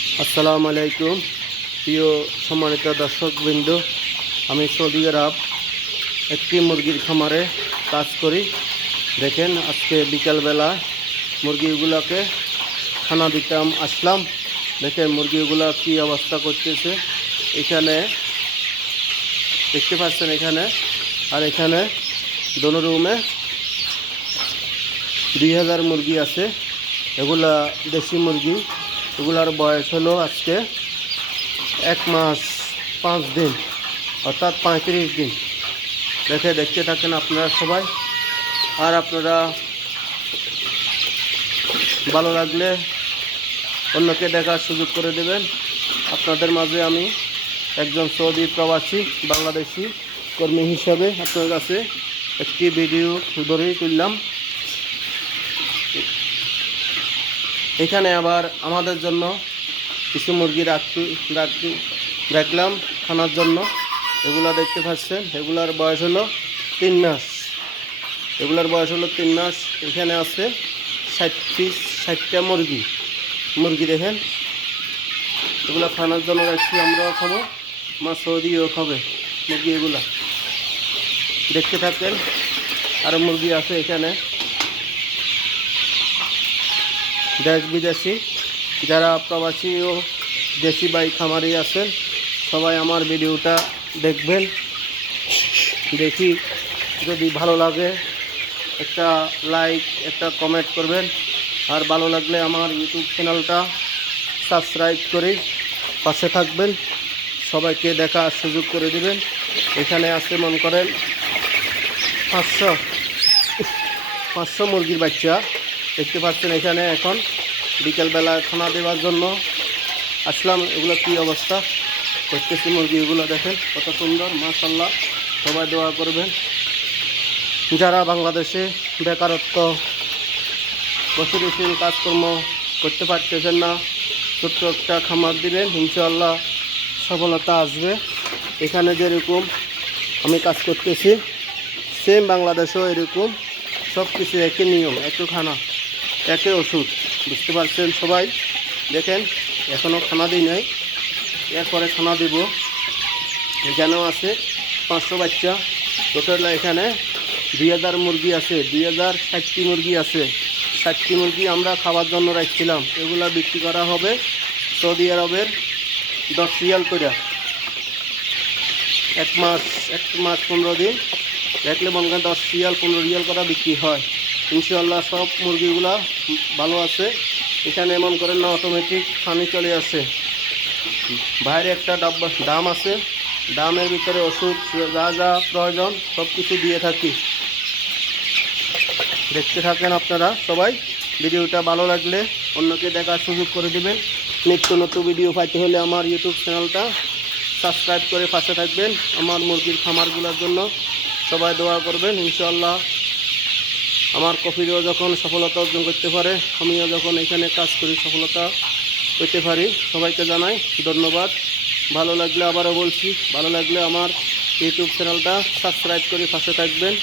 আসসালামু আলাইকুম প্রিয় সম্মানিত দর্শকবৃন্দ, আমি সৌদি আরব একটি মুরগির খামারে কাজ করি। দেখেন আজকে বিকালবেলা মুরগিগুলোকে খানা দিতাম আসলাম। দেখেন মুরগিগুলো কি অবস্থা করতেছে। এখানে দেখতে পাচ্ছেন এখানে, আর এখানে দোনো রুমে 2000 মুরগি আছে। এগুলা দেশি মুরগি। এগুলার বয়স হলো আজকে 1 মাস 5 দিন, অর্থাৎ 35 দিন। দেখতে থাকেন আপনারা সবাই। আর আপনারা ভালো লাগলে অন্যকে দেখার সুযোগ করে দেবেন। আপনাদের মাঝে আমি একজন সৌদি প্রবাসী বাংলাদেশি কর্মী হিসাবে আপনার কাছে একটি ভিডিও ধরেই তুললাম। এখানে আবার আমাদের জন্য কিছু মুরগি রাখলাম খানার জন্য। এগুলা দেখতে পাচ্ছেন, এগুলার বয়স হলো 3 মাস। এগুলার বয়স হলো 3 মাস। এখানে আছে 60টা মুরগি দেখেন। এগুলা খানার জন্য রাখছি, আমরাও খাবো, আমার সৌদিও খাবে মুরগি। এগুলা দেখতে থাকেন। আর মুরগি আছে এখানে দেশ বিদেশি, যারা প্রবাসী ও দেশি ভাই খামারি আছেন সবাই আমার ভিডিওটা দেখবেন। দেখি যদি ভালো লাগে একটা লাইক, একটা কমেন্ট করবেন। আর ভালো লাগলে আমার ইউটিউব চ্যানেলটা সাবস্ক্রাইব করে পাশে থাকবেন, সবাইকে দেখার সুযোগ করে দিবেন। এখানে আছে মনে করেন 500 মুরগির বাচ্চা দেখতে পাচ্ছেন। এখানে এখন বিকেলবেলা খানা দেওয়ার জন্য আসলাম। এগুলো কি অবস্থা করতেছি মুরগিগুলো দেখেন কত সুন্দর, মাশাআল্লাহ। সবাই দোয়া করবেন। যারা বাংলাদেশে বেকারত্ব বসতিশীল কাজকর্ম করতে পারতেছেন না, ছোট্ট একটা খামার দিবেন, ইনশাআল্লাহ সফলতা আসবে। এখানে যেরকম আমি কাজ করতেছি সেম বাংলাদেশেও এরকম সব কিছু একই নিয়ম, একই খানা, একই ওষুধ। বুঝতে পারছেন সবাই। দেখেন এখনও খানা দিই নাই, এরপরে খানা দিব। এখানেও আছে 500 বাচ্চা। টোটাল এখানে 2000 মুরগি আছে, 2060টি মুরগি আছে। 60টি মুরগি আমরা খাওয়ার জন্য রাখছিলাম। এগুলা বিক্রি করা হবে সৌদি আরবের 10 রিয়াল করে। 1 মাস 15 দিন রাখলে মনে করেন 10 রিয়াল 15 রিয়াল করে বিক্রি হয়। ইনশাআল্লাহ সব মুরগিগুলা ভালো আছে। এখানে এমন করেন না অটোমেটিক পানি চলে আসে। বাইরে একটা দাম আছে, দামের ভিতরে ওষুধ যা যা প্রয়োজন সব কিছু দিয়ে থাকি। দেখতে থাকেন আপনারা সবাই। ভিডিওটা ভালো লাগলে অন্যকে দেখার সুযোগ করে দেবেন। নিত্য নতুন ভিডিও পাইতে হলে আমার ইউটিউব চ্যানেলটা সাবস্ক্রাইব করে পাশে থাকবেন। আমার মুরগির খামারগুলোর জন্য সবাই দোয়া করবেন। ইনশাআল্লাহ আমার কফিরও যখন সফলতা অর্জন করতে পারে, আমিও যখন এখানে কাজ করি সফলতা পেতে পারি। সবাইকে জানাই ধন্যবাদ। ভালো লাগলে আবারও বলছি, ভালো লাগলে আমার ইউটিউব চ্যানেলটা সাবস্ক্রাইব করে পাশে থাকবেন।